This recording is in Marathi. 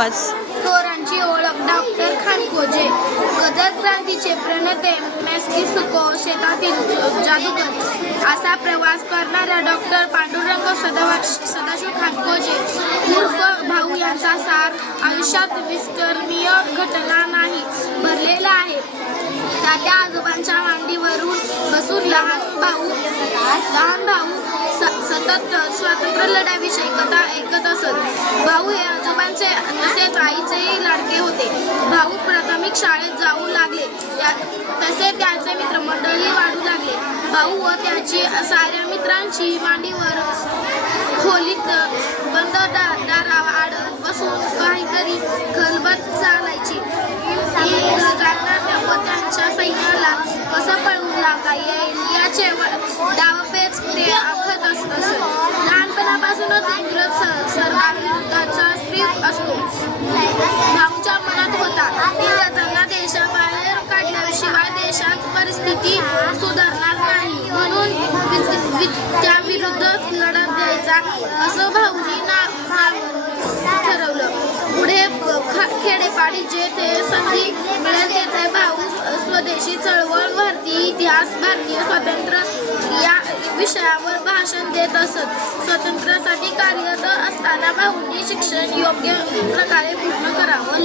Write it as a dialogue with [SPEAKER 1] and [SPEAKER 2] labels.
[SPEAKER 1] आवाज.
[SPEAKER 2] थोरांची ओळख डॉक्टर खानकोजे गदर क्रांतीचे प्रणेते मेस्की सुको शेतातील जादूगर. असा प्रवास करणाऱ्या डॉक्टर पांडुरंग सदावा सदाशिव खानकोजे उर्फ भाऊ यांचा सार आयुष्यात विस्मरणीय घटना नाही भरलेला आहे. तात्या आजोबांच्या मांडीवरून बसून लहान भाऊ लहान भाऊ स- सतत स्वातंत्र्य लढ्याविषयी कथा ऐकत असत. भाऊ हे आजोबांचे तसेच आईचेही लाडके होते. भाऊ प्राथमिक शाळेत जाऊ लागले. तसे त्याचे मित्रमंडळी वाढू लागले. भाऊ व त्याची साऱ्या मित्रांची मांडीवर खोलीत बंद डा- दाराआड बसून काहीतरी खलबत चालायची. इंग्रजांना व त्यांच्या सैन्याला कसं पळून लावता स्थिती सुधारणार नाही. म्हणून त्याविरुद्ध लढत द्यायचा असं भाऊजी ठरवलं. पुढे ख- जे ते संधी मिळेल तेथे भाऊ स्वदेशी चळवळ भारतीय इतिहास भारतीय स्वातंत्र्य या विषयावर भाषण देत असत. स्वातंत्र्यासाठी कार्यरत असताना भाऊंनी शिक्षण योग्य प्रकारे पूर्ण करावं